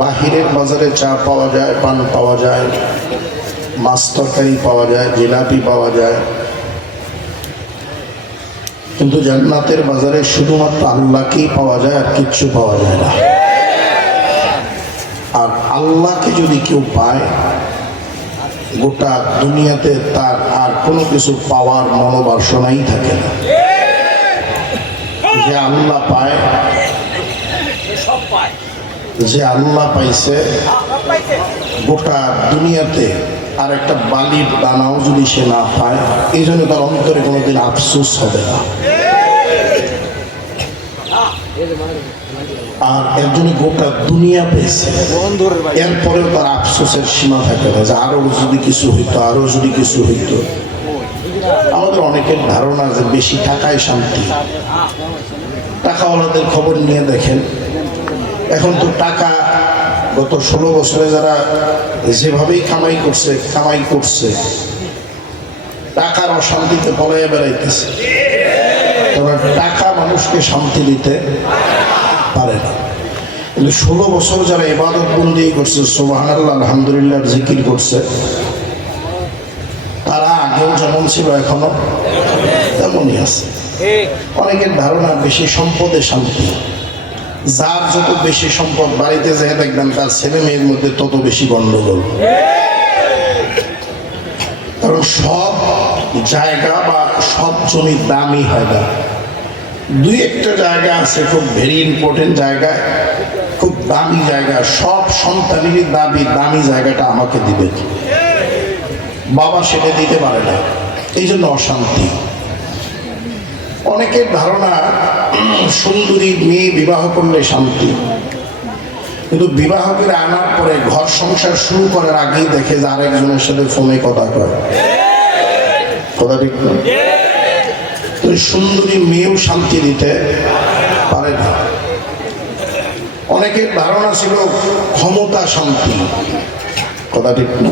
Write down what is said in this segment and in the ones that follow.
বাহিরের বাজারে চা পাওয়া যায়, পান পাওয়া যায়, মাছ তরকারি পাওয়া যায়, জিলাপি পাওয়া যায়, কিন্তু জান্নাতের বাজারে শুধুমাত্র আল্লাহকেই পাওয়া যায়, আর কিচ্ছু পাওয়া যায় না। আর আল্লাহকে যদি কেউ পায়, গোটা দুনিয়াতে তার আর কোনো কিছু পাওয়ার মনোবাসনাই থাকে না। যে আল্লাহ পায়, যে আল্লাহ পাইছে, গোটা দুনিয়াতে আর একটা বালির দানাও যদি সে না পায়, এই জন্য তার অন্তরে কোনোদিন আফসোস হবে না। আর একজনে গোটা দুনিয়া পেয়েছে, এরপরেও তার আফসোসের সীমা থাকে না, যে আরো যদি কিছু হইতো, আরো যদি কিছু হইতো। আমাদের অনেকের ধারণা যে বেশি টাকায় শান্তি। টাকাওয়ালাদের খবর নিয়ে দেখেন, এখন তো টাকা গত 16 বছরে যারা যেভাবেই কামাই করছে, টাকার অশান্তিতে পলাইয়া বেড়াইতেছে। তবে টাকা মানুষকে শান্তি দিতে পারে না। কিন্তু 16 বছর যারা ইবাদত বন্দি করছে, সুবহানাল্লাহ আলহামদুলিল্লাহ জিকির করছে, তারা আগেও যেমন ছিল এখনো তেমনই আছে। অনেকের ধারণা বেশি সম্পদে শান্তি। যার যত বেশি সম্পদ, বাড়িতে যেয়ে দেখবেন তার ছেলে মেয়ের মধ্যে তত বেশি গন্ডগোল। কারণ সব জায়গা বা সব জমি দামি হয় না। দুই একটা জায়গা আছে খুব ভেরি ইম্পর্টেন্ট জায়গা, খুব দামি জায়গা, সব সন্তানেরই দামি জায়গাটা আমাকে দিবে, বাবা সেটা দিতে পারে না, এই জন্য অশান্তি। অনেকের ধারণা সুন্দরী মেয়ে বিবাহ করলে শান্তি, কিন্তু বিবাহ করে আনার পরে ঘর সংসার শুরু করার আগেই দেখে যে আরেকজনের সাথে ফোনে কথা কয়। কথা ঠিক না? তো সুন্দরী মেয়েও শান্তি দিতে পারে না। অনেকের ধারণা ছিল ক্ষমতা শান্তি। কথা ঠিক না?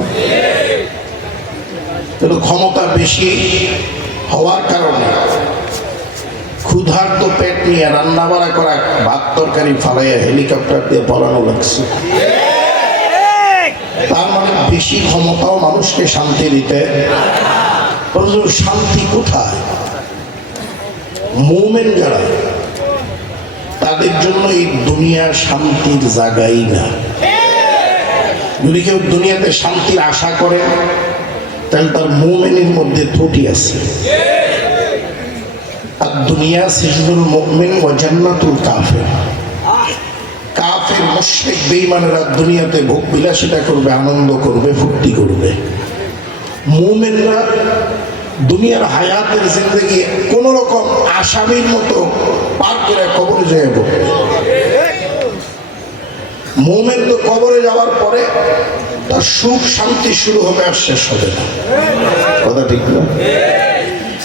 কিন্তু ক্ষমতা বেশি হওয়ার কারণে ক্ষুধার্ত পেট নিয়ে রান্না বাড়া করা ভাত তরকারি ফালাইয়া হেলিকপ্টার দিয়ে পলানো লাগছে। তার মানে বেশি ক্ষমতাও মানুষকে শান্তি দিতে। শান্তি কোথায়? মুমিন যারা, তাদের জন্য এই দুনিয়া শান্তির জায়গাই না। যদি কেউ দুনিয়াতে শান্তির আশা করে, তাহলে তার মুমিনের মধ্যে ত্রুটি আছে। আর দুনিয়া সিজনুল মুমিন ওয়া জান্নাতুল কাফির। কাফির মুশরিক বেঈমানেরা দুনিয়াতে ভোগ বিলাসিতা করবে, আনন্দ করবে, ফুর্তি করবে। মুমিনরা দুনিয়ার হায়াতের জিন্দেগি কোন রকম আসামির মতো পার করে কবরে যেয়ে পড়বে। মুমিন তো কবরে যাওয়ার পরে তার সুখ শান্তি শুরু হবে আর শেষ হবে না। কথা ঠিক না?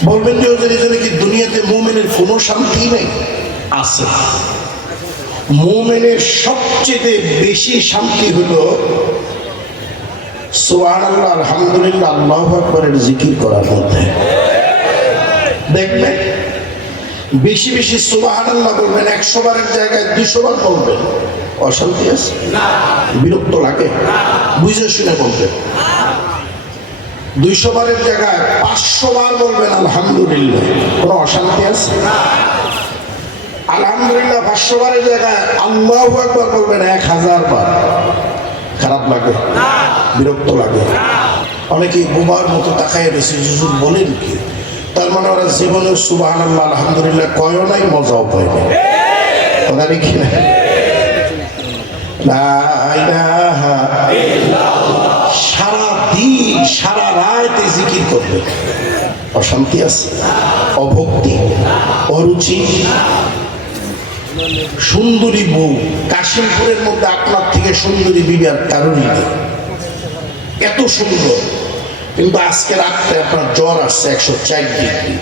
বলবেন যে কি দুনিয়াতে মুমিনের কোনো শান্তি নেই? আছে। মুমিনের সবচেয়ে বেশি শান্তি হলো সুবহানাল্লাহ আলহামদুলিল্লাহ আল্লাহু আকবারের জিকির করার মধ্যে। দেখবেন বেশি বেশি সুবহানাল্লাহ বলবেন, 100 বারের জায়গায় 200 বার বলবেন, অশান্তি আছে? বিরক্ত লাগে? বুঝে শুনে বলবেন। 200 বারের জায়গায় 500 বার বলবেন আলহামদুলিল্লাহ, কোনো অশান্তি আছে? আলহামদুলিল্লাহ 500 বারের জায়গায় আল্লাহু আকবার বলবেন 1000 বার, খারাপ লাগে? বিরক্ত লাগে? অনেকেই বোবার মতো তাকায় রয়েছে, হুজুর বলেন কি? তার মানে ওরা জীবনে সুবহানাল্লাহ আলহামদুলিল্লাহ কয়ও নাই, মজাও পায় না। কথা দেখি না? লা ইলাহা ইল্লাল্লাহ সারা দিন সারা রাত জিকির করবে, অশান্তি আছে? অভক্তি, অরুচি? সুন্দরী বউ কাশিমপুরের মধ্যে আপনার থেকে সুন্দরী বিবি আর কারণই নেই, এত সুন্দর, কিন্তু আজকে রাত্রে আপনার জ্বর আসছে 104 ডিগ্রি।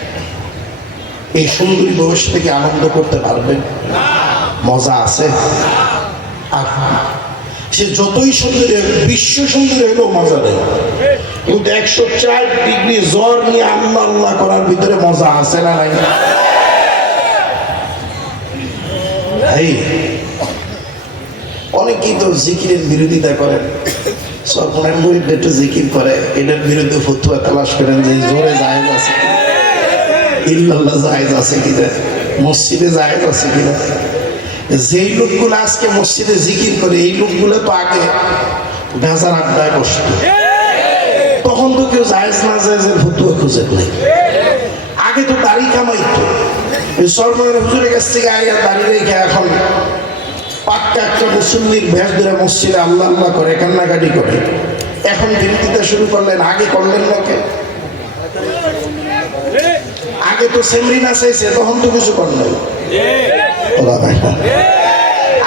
এই সুন্দরী বউয়ের থেকে আনন্দ করতে পারবেন? মজা আছে? আর সে যতই সুন্দরী হবে, বিশ্ব সুন্দরী হলেও মজা নেই। কিন্তু 104 ডিগ্রি জ্বর নিয়ে আল্লাহ আল্লাহ করার ভিতরে মজা আছে না নাই? অনেকেই তো জিকিরের বিরোধিতা করেন, সরকারের মুরিদ একটু জিকির করে, এটার বিরুদ্ধে ফতুয়া তালাশ করেন যে জোরে জায়েজ আছে, ইল্লাল্লাহ জায়েজ আছে কিনা, মসজিদে জায়েজ আছে কিনা। যেই লোকগুলো আজকে মসজিদে জিকির করে, এই লোকগুলো তো আগে গাজার আড্ডায় বসত, তখন তো কেউ জায়েজ না জায়েজের ফতুয়া খুঁজে নাই। আগে তো দাড়ি কামাইতো, সরকারের হুজুরের কাছ থেকে আইয়া দাঁড়িয়ে রেখে এখন পাক্কা একটা মুসল্লির ভেষ ধরে মসজিদে আল্লাহ আল্লাহ করে, কান্নাকাটি করে। এখন বিরোধিতা শুরু করলেন, আগে করলেন লোকে। আগে তো সেমরি না চাইছে, তখন তো কিছু করলেন।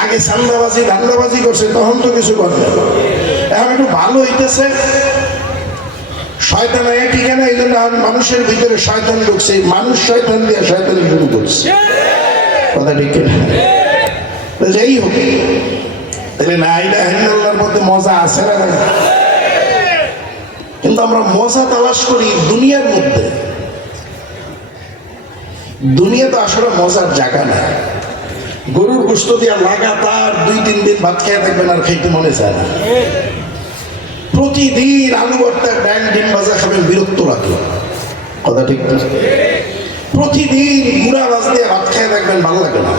আগে সান্দাবাজি ধান্দাবাজি করছে, তখন তো কিছু করলেন। এখন একটু ভালো হইতেছে, শয়তান ঠিক না, এই জন্য মানুষের ভিতরে শয়তান ঢুকছে, মানুষ শয়তান দিয়ে শয়তান শুরু করছে। কথা ঠিক না? যাই হোক, তাহলে লা ইলাহা ইল্লাল্লাহর মধ্যে মজা আছে না? কিন্তু আমরা মজা তালাশ করি দুনিয়ার মধ্যে। দুনিয়া তো আসলে মজার জায়গা না। গরুর গোশত দিয়া লাগাতার 2-3 দিন ভাত খেয়ে থাকবেন, আর খাইতে মনে চায় না। প্রতিদিন আলু ভর্তা ডাল ডিম ভাজা খাবেন, বিরক্ত লাগে। কথা ঠিক না? প্রতিদিন গুড়া মাছ দিয়ে ভাত খেয়ে থাকবেন, ভালো লাগে না।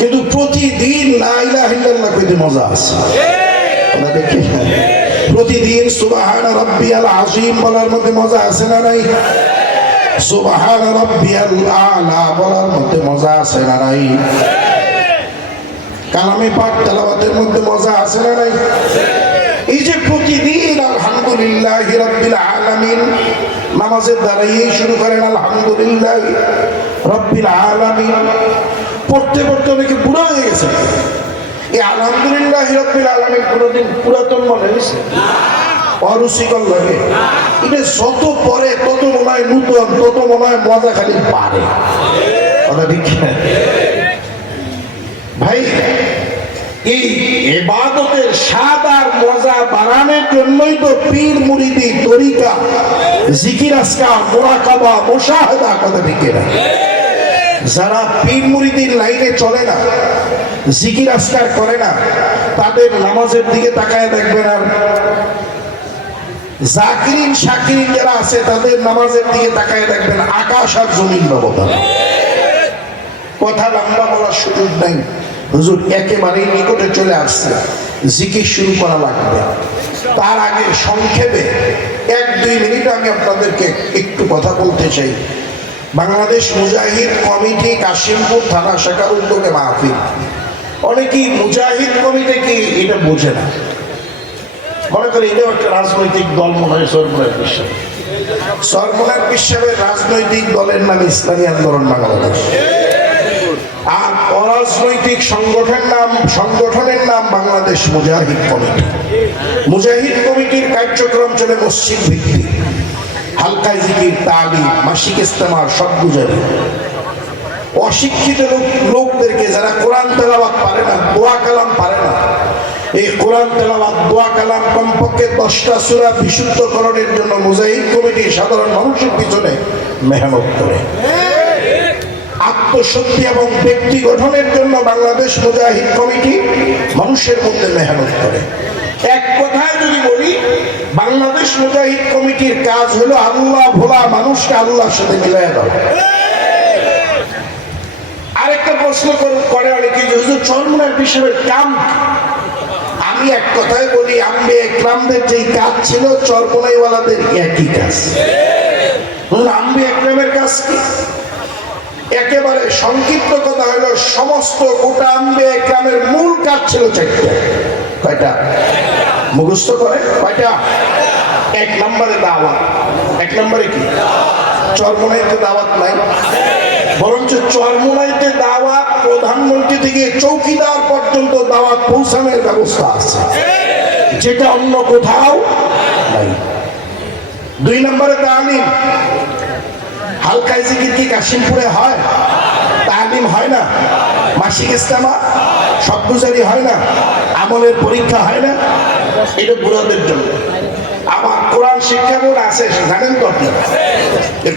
কিন্তু প্রতিদিন লা ইলাহা ইল্লাল্লাহ কইতে মজা আছে। কথা ঠিক না? প্রতিদিন সুবহানা রাব্বিয়াল আযীম বলার মধ্যে মজা আছে না নাই? সুবহানা রাব্বিয়াল আলা বলার মধ্যে মজা আছে না নাই? কালামে পাক তেলাওয়াতের মধ্যে মজা আছে না নাই? এই যে প্রতিদিন আলহামদুলিল্লাহি রাব্বিল আলামিন, নামাজের দাঁড়াইয়েই শুরু করেন আলহামদুলিল্লাহি রাব্বিল আলামিন, পড়তে পড়তে অনেকে বুড়া হয়ে গেছে। এই আলহামদুলিল্লাহি রাব্বিল আলামিন কোনদিন পুরাতন মনে হয়েছে? অরুচিকর লাগে। এটা যত পরে তত মনে হয় নূতন, তত মনে হয় মজা খালি পারে। কথা ঠিক ভাই? এই ইবাদতের স্বাদ আর মজা বাড়ানোর জন্যই তো পীর মুরিদি তরিকা, জিকির আজকার, মুরাকাবা, মুশাহাদা। কথা ঠিক না? যারা পীর মুরিদির লাইনে চলে না, জিকির আজকার করে না, তাদের নামাজের দিকে তাকায় দেখবেন, আর জাকিরিন শাকিরিন যারা আছে তাদের নামাজের দিকে তাকায় দেখবেন আকাশ আর জমিন ব্যবধান। কথা লম্বা বলার সুযোগ নাই, হুজুর একেবারেই নিকটে চলে আসছে, জিকির শুরু করা লাগবে। তার আগে সংক্ষেপে 1-2 মিনিট আমি আপনাদেরকে একটু কথা বলতে চাই। বাংলাদেশ মুজাহিদ কমিটি কাশিমপুর থানা শাখার উদ্যোগে মাহফিল। অনেকেই মুজাহিদ কমিটি কি এটা বোঝে না, মনে করে এটাও একটা রাজনৈতিক দল মনে হয়। সরমনার বিশ্বের রাজনৈতিক দলের নাম ইসলামী আন্দোলন বাংলাদেশ, আর অরাজনৈতিক সংগঠনের নাম বাংলাদেশ মুজাহিদ কমিটি। মুজাহিদ কমিটির কার্যক্রম চলে মসজিদ ভিত্তিক, হালকা জিকির, তালিম, মাসিক ইস্তেমা, সব গুজারি। অশিক্ষিত লোকদেরকে, যারা কোরআন তেলাওয়াত পারে না, দোয়া কালাম পারে না, এই কোরআন তেলাওয়াত, দোয়া কালাম কমপক্ষে 10টা সূরা বিশুদ্ধকরণের জন্য মুজাহিদ কমিটি সাধারণ মানুষের পিছনে মেহনত করে। আত্মশক্তি এবং ব্যক্তি গঠনের জন্য বাংলাদেশ মুজাহিদ কমিটি মানুষের মধ্যে মেহনত করে। এক কথায় যদি বলি, বাংলাদেশ মুজাহিদ কমিটির কাজ হলো আল্লাহ ভোলা মানুষকে আল্লাহর সাথে মিলাইয়া দেওয়া। আরেকটা প্রশ্ন করে অনেকে, হুজুর চরমনার বিষয়ের কাম। আমি এক কথায় বলি, আম্বে একরামদের যেই কাজ ছিল চরমনাইওয়ালাদের একই কাজ। আম্বে একরামের কাজ কি? একেবারে সংক্ষিপ্ত কথা হলো, সমস্ত গোটা আম্বে একরামের মূল কাজ ছিল 4টা। কয়টা? মুখস্থ করে কয়টা? 1 নম্বরে দাওয়াত। 1 নম্বরে কি? চরমনাইতে দাওয়াত নাই, বরঞ্চ চরমনাইতে দাওয়াত প্রধানমন্ত্রী থেকে চৌকিদার পর্যন্ত দাওয়াত পৌঁছানোর ব্যবস্থা আছে, যেটা অন্য কোথাও নাই। 2 নম্বরে তালিম। হালকা জিকির কি কাশিমপুরে হয়? তালিম হয় না? মাসিক ইস্তেমা, সব গুজারি হয় না? আমলের পরীক্ষা হয় না? এটা বুড়াদের জন্য। আবার কোরআন শিক্ষা বোর্ড আছে, জানেন তো আপনারা?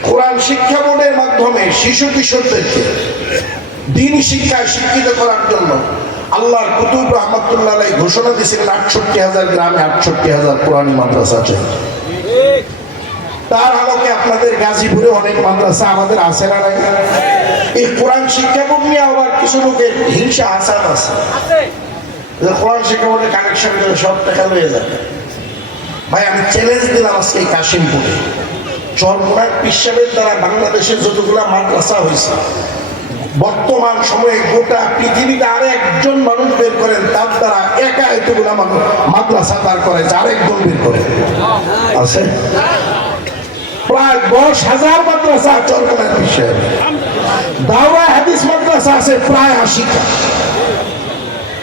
কোরআন শিক্ষা বোর্ডের মাধ্যমে শিশু কিশোরদেরকে দ্বীন শিক্ষায় শিক্ষিত করার জন্য আল্লাহর কুতুব রহমাতুল্লাহ আলাইহি ঘোষণা দিয়েছিলেন ৬৮,০০০ গ্রামে ৬৮,০০০ কোরআনী মাদ্রাসা চাই। তার আলোকে আপনাদের গাজীপুরে অনেক মাদ্রাসা আমাদের আছে না নাই? এই কোরআন শিক্ষা বোর্ড নিয়ে আবার কিছু লোকের হিংসা আসাদ আছে, কোরআন শিক্ষা বোর্ডের কানেকশন করে সব টাকা লয়ে যাবে। ভাই আমি চ্যালেঞ্জ দিলাম আজকে এই কাশিমপুরে চরমোনার পিসাবের দ্বারা বাংলাদেশের যতগুলা মাদ্রাসা হয়েছে বর্তমান সময়ে গোটা পৃথিবীতে আর একজন মানুষ বের করেন তার দ্বারা একা এতগুলা মানুষ মাদ্রাসা দাঁড় করে, আরেকজন বের করে আছে। প্রায় 10,000 মাদ্রাসা চরমোনার পিসাব, দাওরা হাদিস মাদ্রাসা আছে প্রায় 80টা।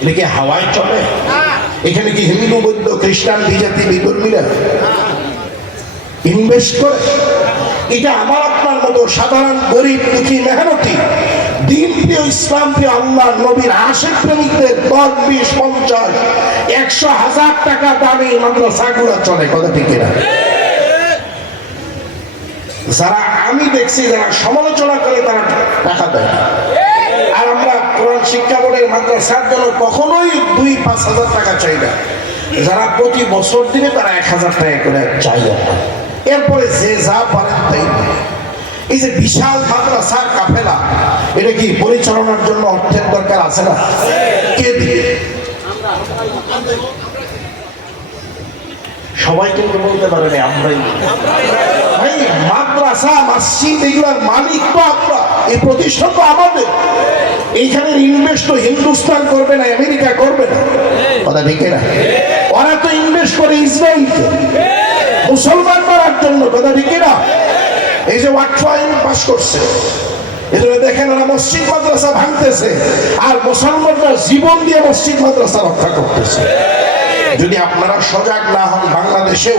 এটা কি হাওয়ায় চলে? এখানে কি হিন্দু বৌদ্ধ খ্রিস্টান বিজাতি বিধর্মীরা ইনভেস্ট করে? এটা আমার আপনার মতো সাধারণ গরিব দুঃখী মেহনতি দিন প্রিয় ইসলাম প্রিয় আল্লাহ নবীর আশেক প্রেমিকদের 10, 20, 50, 100,000 টাকা দামি মাদ্রাসাগুলো চলে। কথা ঠিক না? যারা আমি দেখছি যারা সমালোচনা করে তারা টাকা দেয় না। আর আমরা কোরআন শিক্ষা বোর্ডের মাদ্রাসার জন্য কখনোই 2-5 হাজার টাকা চাই না। যারা প্রতি বছর দিনে তারা 1,000 টাকা করে চাই। এরপরে যে যা পারেন তাই। এই যে বিশাল মাদ্রাসার কাফেলা, এটা কি পরিচালনার জন্য অর্থের দরকার আছে না? কে দিবে? সবাই কিন্তু বলতে পারেনি আমরাই। ভাই মাদ্রাসা মসজিদ এগুলোর মালিক তো আমরা, এই প্রতিষ্ঠান তো আমাদের। এইখানে ইনভেস্ট তো হিন্দুস্তান করবে না, আমেরিকা করবে না। কথা ঠিক না? ওরা তো ইনভেস্ট করে ইসরায়েলকে মুসলমান করার জন্য। কথা ঠিক না? এই যে ওয়াকফ আইন পাস করছে, এজন্য দেখেন ওরা মসজিদ মাদ্রাসা ভাঙতেছে আর মুসলমানরা জীবন দিয়ে মসজিদ মাদ্রাসা রক্ষা করতেছে। যদি আপনারা সজাগ না হন, বাংলাদেশেও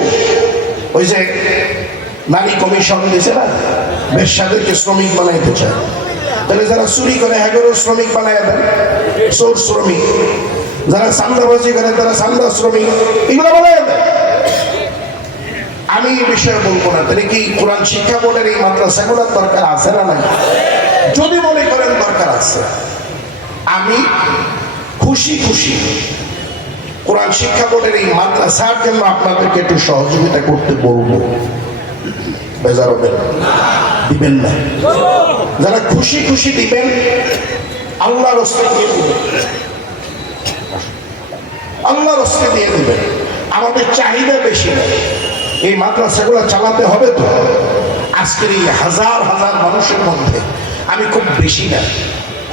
ওই যে নারী কমিশন দিয়েছে না, বেশ্যাদেরকে শ্রমিক বানাইতে চায়, তাহলে যারা চুরি করে হ্যাগরও শ্রমিক বানায় দেন, চোর শ্রমিক। যারা চান্দাবাজি করে তারা চান্দা শ্রমিক, এগুলো বানায় দেয়। আমি এই বিষয়ে বলবো না। তাহলে কি কোরআন শিক্ষা বোর্ডের এই মাদ্রাসাগুলোর দরকার আছে না নাই? যদি মনে করেন দরকার আছে, আমি খুশি খুশি কোরআন শিক্ষা বোর্ডের এই মাদ্রাসার জন্য আপনাদেরকে একটু সহযোগিতা করতে বলবো। বেজার হবেন দিবেন না। যারা খুশি খুশি দিবেন আল্লাহর রাস্তায় দিয়ে দিবেন, আল্লাহর রাস্তায় দিয়ে দিবেন। আমাদের চাহিদা বেশি না, এই মাদ্রাসাগুলো চালাতে হবে তো। আজকের এই হাজার হাজার মানুষের মধ্যে আমি খুব বেশি না,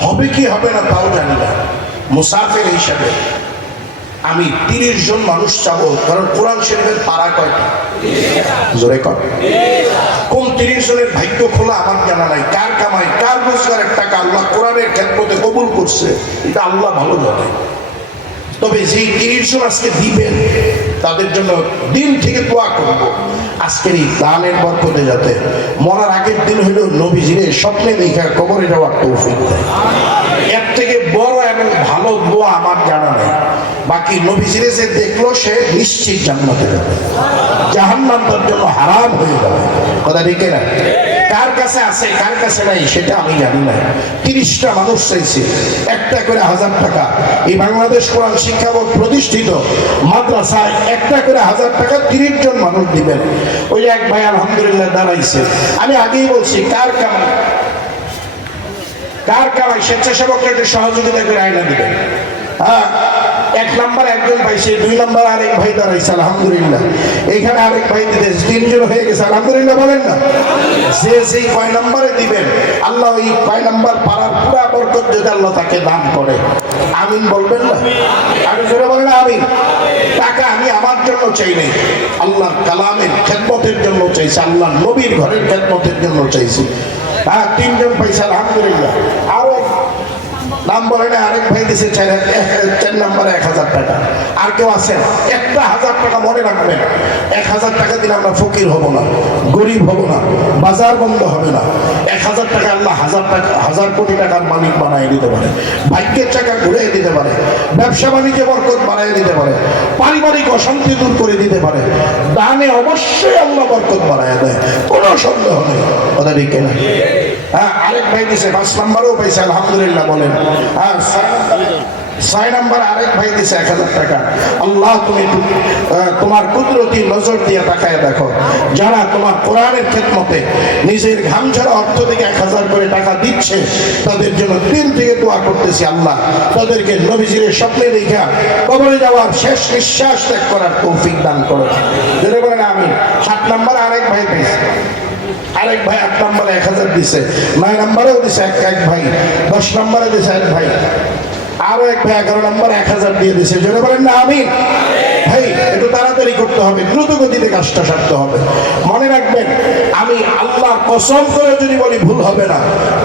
হবে কি হবে না তাও জানি না, মুসাফির হিসাবে আমি 30 জন মানুষ চাবো। কারণ কোরআন শরীফের পারা কয়টা? জোরে কর। কোন 30 জনের ভাগ্য খোলা আমার জানা নাই। কার কামাই কার রোজগারের টাকা আল্লাহ কোরআনের ক্ষেত্রে কবুল করছে এটা আল্লাহ ভালো জানে। তবে যেই 30 জন আজকে দিবেন তাদের জন্য দিন থেকে দোয়া করব আজকের এই দানের বরকতে যাতে মরার আগের দিন হইলেও নবীজিরে স্বপ্নে দেখা কবরে যাওয়ার তৌফিক দেয়। এর থেকে বড় এবং ভালো দোয়া আমার জানা নেই। বাকি নবীজিরে যে দেখলো সে নিশ্চিত জান্নাতে যাবে, জাহান্নাম তার জন্য হারাম হয়ে যাবে। কথা ঠিক না? কার কাছে আছে কার কাছে নাই সেটা আমি জানি না। 30টা মানুষ চাইছে, একটা করে 1000 টাকা। এই বাংলাদেশ কোরআন শিক্ষা বোর্ড প্রতিষ্ঠিত মাদ্রাসায় একটা করে 1000 টাকা 30 জন মানুষ দিবেন। ওই এক ভাই আলহামদুলিল্লাহ দাঁড়াইছে। আমি আগেই বলছি কার কামাই কার কামাই স্বেচ্ছাসেবকরা একটু সহযোগিতা করে আয়না দিবেন। হ্যাঁ, 1 নাম্বার একজন পাইছে, 2 নাম্বার আরেক ভাই দাঁড়াইছে আলহামদুলিল্লাহ। এখানে আরেক ভাই দিতে 3 জন হয়ে গেছে আলহামদুলিল্লাহ। বলেন না? যে যেই কয় নাম্বারে দিবেন আল্লাহ ওই কয় নাম্বার পাড়ার পুরা বরকত যদি আল্লাহ তাকে দান করে। আমিন বলবেন না? আমি জোরে বলেন আমিন। টাকা আমি আমার জন্য চাই নাই, আল্লাহর কালামের খেদমতের জন্য চাইছি, আল্লাহ নবীর ঘরের খেদমতের জন্য চাইছি। হ্যাঁ, 3 জন পাইছে আলহামদুলিল্লাহ। আরো নাম বলে না, আরেক ভাই দিছে 4 নাম্বারে 1000 টাকা। আর কেউ আছেন? একটা 1000 টাকা মনে রাখবেন। 1000 টাকা দিলে আমরা ফকির হব না, গরিব হব না, বাজার বন্ধ হবে না। 1000 টাকা আল্লাহ 1000 টাকা 1000 কোটি টাকার মালিক বানিয়ে দিতে পারে, ভাগ্যের টাকা ঘুরিয়ে দিতে পারে, ব্যবসা বাণিজ্যে বরকত বাড়াই দিতে পারে, পারিবারিক অশান্তি দূর করে দিতে পারে। দানে অবশ্যই আল্লাহ বরকত বাড়ায় দেয়, কোনো সন্দেহ নেই। কথা ঠিক না? হ্যাঁ, আরেক ভাই দিছে 5 নাম্বারও পাইছে আলহামদুলিল্লাহ। বলেন হ্যাঁ, ছয় নম্বর আরেক ভাই দিছে 1000 টাকা। আল্লাহ তুমি তোমার কুদরতি নজর দিয়ে তাকায় দেখো, যারা তোমার কোরআনের খেদমতে নিজের ঘাম ঝরা অর্থ থেকে 1000 করে টাকা দিচ্ছে, তাদের জন্য দিন থেকে দোয়া করতেছি, আল্লাহ তাদেরকে নবীজির স্বপ্নে দেখা কবরে যাওয়ার শেষ নিঃশ্বাস ত্যাগ করার তৌফিক দান করো। যদি বলেন আমি। 7 নম্বর আরেক ভাই দিছে, আরেক ভাই 8 নম্বরে 1000 দিছে, 9 নম্বরেও দিছে এক ভাই, 10 নম্বরে দিছে এক ভাই, আরো এক ভাই 11 নম্বরে 1000 দিয়ে দিছে। যদি বলেন না আমিন। ভাই একটু তাড়াতাড়ি করতে হবে, দ্রুত গতিতে কাজটা সারতে হবে। মনে রাখবেন, আমি আল্লাহর কসম করে যদি বলি ভুল হবে না,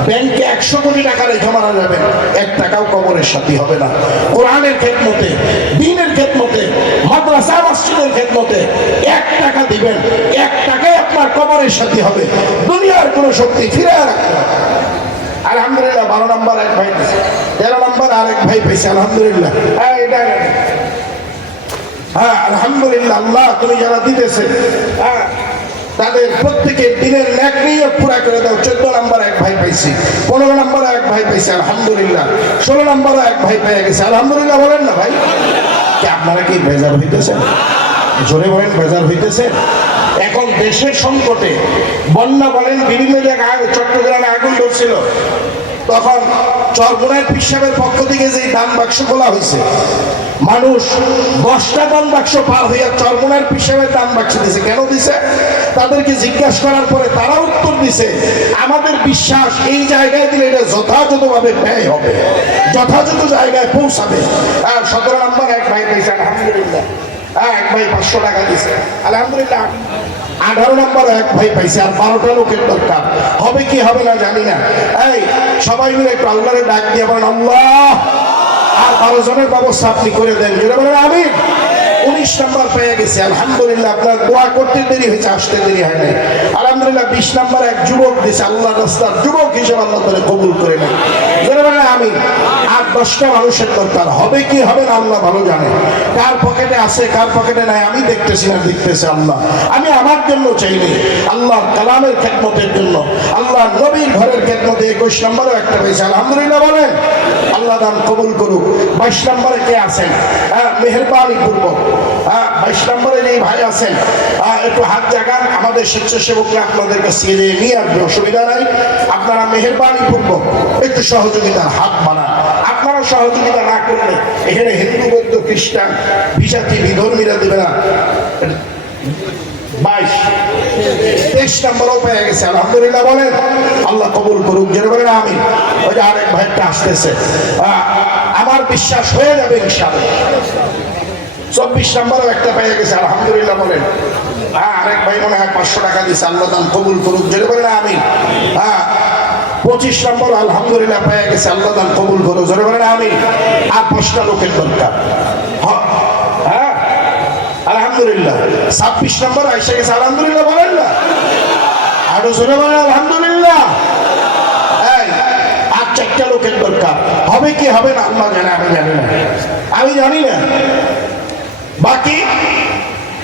ব্যাংকে 100 কোটি টাকা রেখে মারা যাবেন, 1 টাকাও কবরের সাথী হবে না। কোরআনের খেদমতে, দ্বীনের খেদমতে, মাদ্রাসা মসজিদের খেদমতে 1 টাকা দিবেন, 1 টাকাই আপনার কবরের সাথী হবে। দুনিয়ার কোনো শক্তি ফিরে রাখবে না। আলহামদুলিল্লাহ 12 নম্বর এক ভাই দিয়েছে, 13 নম্বর আরেক ভাই পেয়েছে। আলহামদুলিল্লাহ। হ্যাঁ আলহামদুলিল্লাহ, আল্লাহ তুমি যারা দিতেছে তাদের প্রত্যেকের দিনের ন্যাক নিয়ে পুরা করে দাও। 14 নম্বর এক ভাই পাইছি, 15 নম্বর এক ভাই পাইছে। আলহামদুলিল্লাহ। 16 নম্বর এক ভাই পেয়ে গেছে। আলহামদুলিল্লাহ বলেন না ভাই। কি আপনারা কি বেজার হইতেছেন? জোরে বলেন, বেজার হইতেছে? এখন দেশের সংকটে, বন্যা বলেন, বিভিন্ন জায়গায়, চট্টগ্রামে আগুন ধরছিল, তখন চরমোনাই পীর সাহেবের পক্ষ থেকে যে দান বাক্স খোলা হয়েছে, মানুষ 10টা দান বাক্স পার হইয়া চরমোনাই পীর সাহেবের দান বাক্স দিছে। কেন দিছে? তাদেরকে জিজ্ঞাসা করার পরে তারা উত্তর দিছে, আমাদের বিশ্বাস এই জায়গায় দিলে এটা যথাযথভাবে ব্যয় হবে, যথাযথ জায়গায় পৌঁছাবে। আর 17 নম্বর এক ভাই দিয়েছে। আলহামদুলিল্লাহ। এক ভাই 500 টাকা দিছে। আলহামদুলিল্লাহ। 18 নম্বর এক ভাই পাইছে। আর 12টা লোকের দরকার। হবে কি হবে না জানি না। এই সবাই মিলে একটু আল্লাহরে ডাক দিয়ে বলেন আল্লাহ, আর 12 জনের ব্যবস্থা আপনি করে দেন। যেটা বলেন আমিন। 19 নম্বর পেয়ে গেছে। আলহামদুলিল্লাহ। আপনার দোয়া করতে দেরি হয়েছে, আসতে দেরি হয় নাই। আলহামদুলিল্লাহ। 20 নম্বর এক যুবক দিছে। আল্লাহ রাস্তার যুবক হিসেবে আল্লাহ তাআলা কবুল করে নেন। যেটা বলেন আমিন। আর 10টা মানুষের দরকার। হবে কি হবে না আল্লাহ ভালো জানে। কার পকেটে আছে কার পকেটে নাই আমি দেখতেছি না, দেখতেছে আল্লাহ। আমি আমার জন্য চাইনি, আল্লাহর কালামের খেদমতের জন্য, আল্লাহ নবীর ঘরের খেদমতে 21 নম্বরে একটা পেয়েছে। আলহামদুলিল্লাহ বলেন। আল্লাহ দান কবুল করুক। 22 নম্বরে কে আছেন? মেহেরবানি পূর্বক 22 নম্বরে যে ভাই আছেন, একটু হাত জাগান। আমাদের স্বেচ্ছাসেবকরা আপনাদের কাছে নিয়ে আসবে, অসুবিধা নাই। আপনারা মেহেরবানি পূর্বক একটু সহযোগিতার হাত বাড়ান। আপনারা সহযোগিতা না করলে এখানে হিন্দু, বৌদ্ধ, খ্রিস্টান, বিজাতি, বিধর্মীরা দেবে না। 23 নম্বরও পেয়ে গেছে। আলহামদুলিল্লাহ বলেন। আল্লাহ কবুল করুক। যেটা বলেন আমিন। ওই যে আরেক ভাইটা আসতেছে, আমার বিশ্বাস হয়ে যাবে ইনশাআল্লাহ। 24 নম্বরও একটা পেয়ে গেছে। আলহামদুলিল্লাহ বলেন। আরেক ভাই মনে হয় 500 টাকা দিচ্ছে। আল্লাহ দান কবুল করুক। যেটা বলেন আমিন। 25 নম্বর আলহামদুলিল্লাহ পেয়ে গেছে। আল্লাহ দান কবুল করুক। যেটা বলেন আমিন। আর 5টা লোকের দরকার। আলহামদুলিল্লাহ। 26 নম্বর আইসা গেছে। আলহামদুলিল্লাহ বলেন না, আরো জোরে বলেন আলহামদুলিল্লাহ। আর 4টা লোকের দরকার। হবে কি হবে না আল্লাহ জানে, আমি জানি না, আমি জানি না। বাকি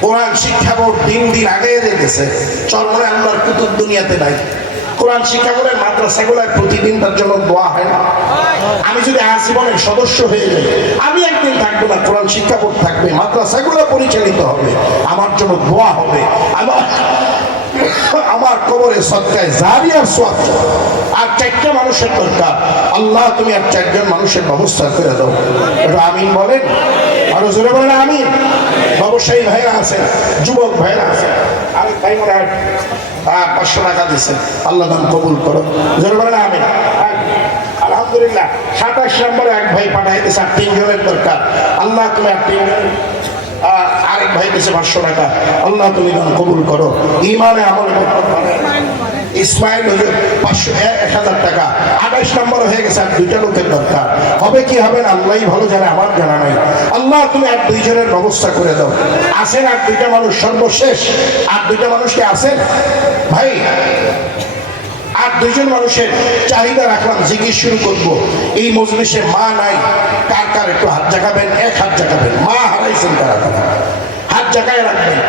কোরআন শিক্ষা বোর্ড দিন দিন আগে যেতেছে। চরমনে আল্লাহর কুতুব দুনিয়াতে নাই। কোরআন শিক্ষা বোর্ডের মাদ্রাসাগুলোয় প্রতিদিন তার জন্য দোয়া হয় না। আমি যদি আজীবনের সদস্য হয়ে যাই, আমি একদিন থাকবো না, কোরআন শিক্ষা বোর্ড থাকবে, মাদ্রাসাগুলো পরিচালিত হবে, আমার জন্য দোয়া হবে, আমার কবরে সদকায় জারিয়ার সওয়াব। আর 4টা মানুষের দরকার। আল্লাহ তুমি আর 4জন মানুষের ব্যবস্থা করে দাও। এটা আমিন বলেন, আরো জোরে বলেন আমিন। ব্যবসায়ী ভাইরা আছেন, যুবক ভাইরা আছেন। আরেক ভাই মনে হয় 500 টাকা দিচ্ছেন। আল্লাহ দান কবুল করো। জোরে বলেন আমিন। আলহামদুলিল্লাহ। 27 নম্বরে এক ভাই পাঠাই দিয়েছে। আর 3 জনের দরকার। আল্লাহ তুমি আর 3 জন। আরেক ভাই দিয়েছে 500 টাকা। আল্লাহ তুমি দান কবুল করো। ইমানে আমলে বরকত বাড়ায়। ইসমাইল হুজুর 1000 টাকা। 28 নম্বর হয়ে গেছে। আর 2টা লোকের দরকার। হবে কি হবে না আল্লাহই ভালো জানে, আমার জানা নাই। আল্লাহ তুমি আর 2 জনের ব্যবস্থা করে দাও। আছেন আর 2টা মানুষ, সর্বশেষ আর 2টা মানুষকে আছেন ভাই। আর 2 জন মানুষের চাহিদা রাখলাম, জিজ্ঞেস শুরু করবো। এই মজলিসে মা নাই, কার কার একটু হাত জাগাবেন, 1 হাত জাগাবেন। মা হারাইছেন কারা কারা, হাত জাগায় রাখবেন।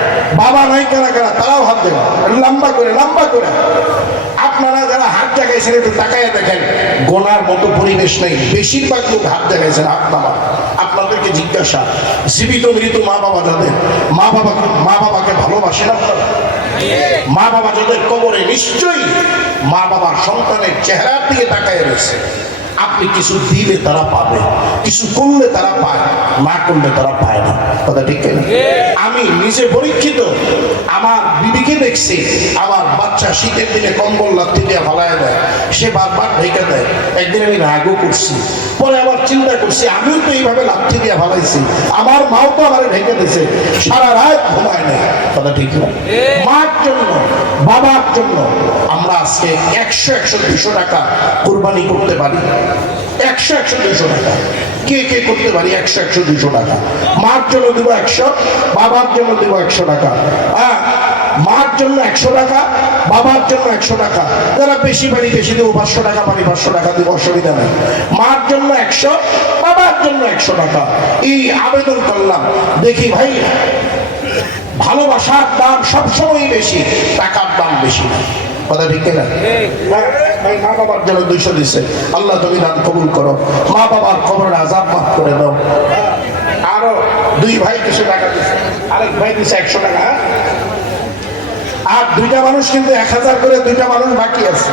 বাবা নাই কারা কারা, তারাও হাত দেবেন। লম্বা করে লম্বা করে। আপনারা যারা হাত জাগাইছেন একটু তাকায় দেখেন, গোনার মতো পরিবেশ নেই, বেশিরভাগ লোক হাত জাগাইছেন হাত নামা। আপনাদেরকে জিজ্ঞাসা, জীবিত মৃত মা বাবা যাদের মা বাবাকে ভালোবাসেন আপনারা? মা বাবা যাদের কবরে, নিশ্চয়ই মা বাবার সন্তানের চেহারার দিকে তাকায় রয়েছে। আপনি কিছু দিলে তারা পাবে, কিছু করলে তারা পায়, না করলে তারা পায় না। কথা ঠিক না? আমি নিজে পরীক্ষিত, আমার বিবিকে দেখছি, আমার বাচ্চা শীতের দিনে কম্বল লাথি দিয়ে ফালায় দেয়, সে বারবার ঢেকে দেয়। একদিন আমি রাগও করছি, পরে আবার চিন্তা করছি আমিও তো এইভাবে লাথি দিয়ে ফালাইছি, আমার মাও তো আমার ঢেকে দিয়েছে, সারা রাত ঘুমায় নেই। কথা ঠিক না? মার জন্য, বাবার জন্য আমরা আজকে 100-200 টাকা কোরবানি করতে পারি। 100-200 টাকা কে কে করতে পারি? 100-200 টাকা মার জন্য দেব, 100 বাবার জন্য দেব 100 টাকা। মার জন্য 100 টাকা, বাবার জন্য 100 টাকা। যারা বেশি পারি বেশি দেবো, 500 টাকা পারি 500 টাকা দেবো, অসুবিধা নেই। মার জন্য 100, বাবার জন্য 100 টাকা। এই আবেদন করলাম। দেখি ভাই, ভালোবাসার দাম সবসময় বেশি, টাকার দাম বেশি না। কথা ঠিক না? মা বাবার জন্য 200 দিছে, আল্লাহ তুমি দান কবুল করো, মা বাবার কবরের আযাব মাফ করে দাও। আরো 2 ভাই কিছু টাকা দিছে, আরেক ভাই দিছে 100 টাকা। আর 2টা মানুষ কিন্তু 1000 করে, 2টা মানুষ বাকি আছে।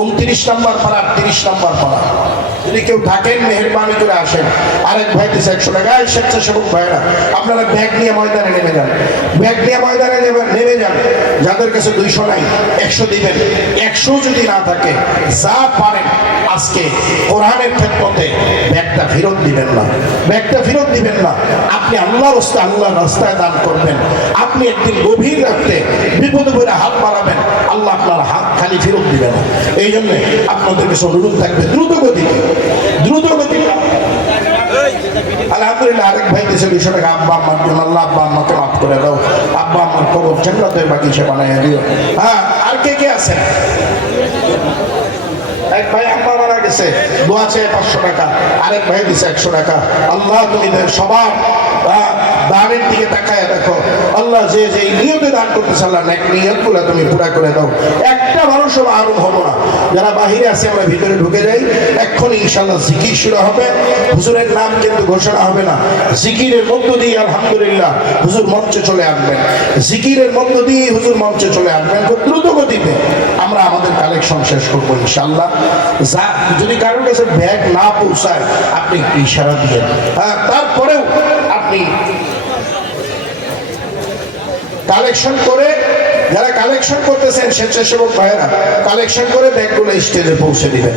29 নম্বর পাড়া, 30 নম্বর পাড়া। যদি কেউ থাকেন মেহেরবানি করে আসেন। আরেক ভাই দিছে 100 টাকা। স্বেচ্ছাসেবক ভাইরা, আপনারা ব্যাগ নিয়ে ময়দানে নেমে যান, ব্যাগ নিয়ে ময়দানে নেমে যান। যাদের কাছে 200 নাই 100 দিবেন। 100 যদি না থাকে, যা পারেন আজকে কোরআনের ক্ষেত্রে ব্যাগটা ফেরত দিবেন না, ব্যাগটা ফেরত দিবেন না। আপনি আল্লাহর রাস্তায়, আল্লাহর রাস্তায় দান করবেন। আপনি একদিন গভীর রাতে বিপদে পড়ে হাত বাড়াবেন, আল্লাহ আপনার হাত খালি ফেরত দিবে না। এই জন্য আপনাদের কাছে অনুরোধ থাকবে, দ্রুত গতিতে, দ্রুত গতিতে। আলহামদুলিল্লাহ, আরেক ভাই দিয়েছে 200 টাকা। আব্বা আম্মার জন্য, আল্লাহ আব্বা আম্মাকে মাফ করে দাও, আব্বা আম্মার কবর জান্নাতের বাগিচা বানাইয়া দিও। আর কে কে আছেন? এক ভাই আম্মা মারা গেছে, দোয়া চেয়ে 500 টাকা। আরেক ভাই দিছে 100 টাকা। আল্লাহ তুমি সবার দানের দিকে তাকায় দেখো, আল্লাহ যে যে নিয়তে দান করতেছে, আল্লাহ নেক নিয়তগুলো তুমি পুরা করে দাও। একটা মানুষও মারুম হবো না। যারা বাহিরে আছে আমরা ভিতরে ঢুকে যাই। এক্ষুনি ইনশাআল্লাহ জিকির শুরু হবে। হুজুরের নাম কিন্তু ঘোষণা হবে না, জিকিরের মধ্য দিয়ে আলহামদুলিল্লাহ হুজুর মঞ্চে চলে আসবেন। জিকিরের মধ্য দিয়ে হুজুর মঞ্চে চলে আসবেন। খুব দ্রুত গতিতে আমরা আমাদের কালেকশন শেষ করবো ইনশাআল্লাহ। যা যদি কারোর কাছে ব্যাগ না পৌঁছায়, আপনি ইশারা দিবেন। তারপরেও আপনি কালেকশন করে, যারা কালেকশন করতেছেন স্বেচ্ছাসেবক ভাইয়েরা, কালেকশন করে ব্যাগগুলো স্টেজে পৌঁছে দিবেন।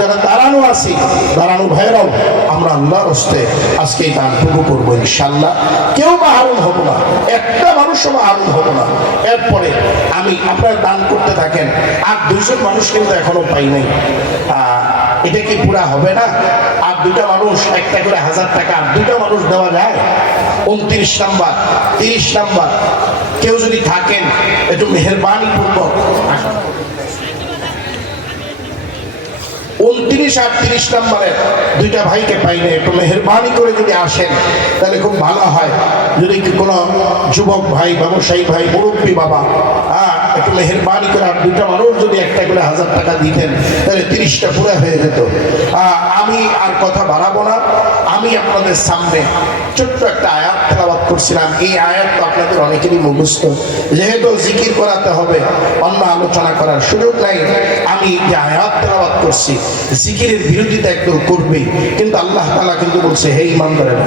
যারা দাঁড়ানো আছি, দাঁড়ানো ভাইয়েরাও আমরা আল্লাহর হস্তে আজকে এই দানটুকু করবো ইনশাআল্লাহ। কেউ মাহরুম হবো না, একটা মানুষও মাহরুম হবো না। এরপরে আমি আপনার দান করতে থাকেন। আর 200 মানুষ কিন্তু এখনো পাই নাই। এটা কি পুরা হবে না? আর 2টা মানুষ একটা করে 1000 টাকা, আর 2টা মানুষ দেওয়া যায়। 29 নাম্বার, 30 নাম্বার কেউ যদি থাকেন একটু মেহেরবানি পূর্বক। 29 আর 30 নম্বরের 2টা ভাইকে পাইলে একটু মেহেরবানি করে যদি আসেন তাহলে খুব ভালো হয়। যদি কোনো যুবক ভাই, ব্যবসায়ী ভাই, মুরব্বী বাবা একটু মেহেরবানি করে আর 2টা মানুষ যদি একটা করে 1000 টাকা দিতেন তাহলে 30টা পুরো হয়ে যেত। আমি আর কথা বাড়াবো না। আমি আপনাদের সামনে ছোট্ট একটা আয়াত তেলাওয়াত করছিলাম। এই আয়াত তো আপনাদের অনেকেরই মুখস্থ, যেহেতু জিকির করাতে হবে, অন্য আলোচনা করার সুযোগ নাই। আমি যে আয়াত তেলাওয়াত করছি, জিকিরের বিরোধিতা একদম করবেই, কিন্তু আল্লাহ তাআলা কিন্তু বলছে, হে ঈমানদারেরা,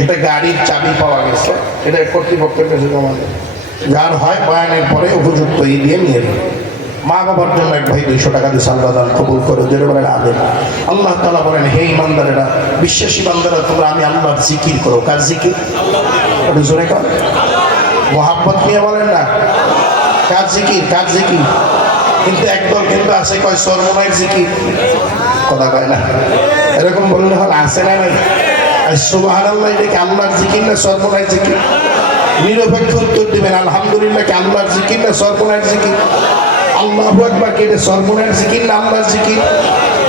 একটা গাড়ির চাবি পাওয়া গেছে, এটা কর্তৃপক্ষের কাছে জমা দেয়। যার হয় বয়ানের পরে উপযুক্ত দিয়ে নিয়ে নেবে। মা বাবার জন্য এক ভাই 200 টাকা দিয়ে আল্লাহ দান কবুল করে যেটা বলেন আবেন। আল্লাহ তাআলা বলেন, হে ঈমানদারেরা, বিশ্বাসী বান্দারা, তোমরা আমি আল্লাহর জিকির করো। কার জিকির? একটু জোরে কর, মোহাব্বত নিয়ে বলেন না। কার জিকির? কার জিকির? কিন্তু একদল কিন্তু আছে কয় সর্বনায়ের জিকির, কথা কয় না। এরকম বললে হল আছে না নাই? সুবহানাল্লাহ, এটা কি আল্লাহর জিকির না সর্বনায়ের জিকির? নিরপেক্ষ উত্তর দিবেন। আলহামদুলিল্লাহ কি আল্লাহর জিকির না সর্বনায়ের জিকির? আল্লাহু আকবার কি এটা সর্বনায়ের জিকির না আল্লাহর জিকির?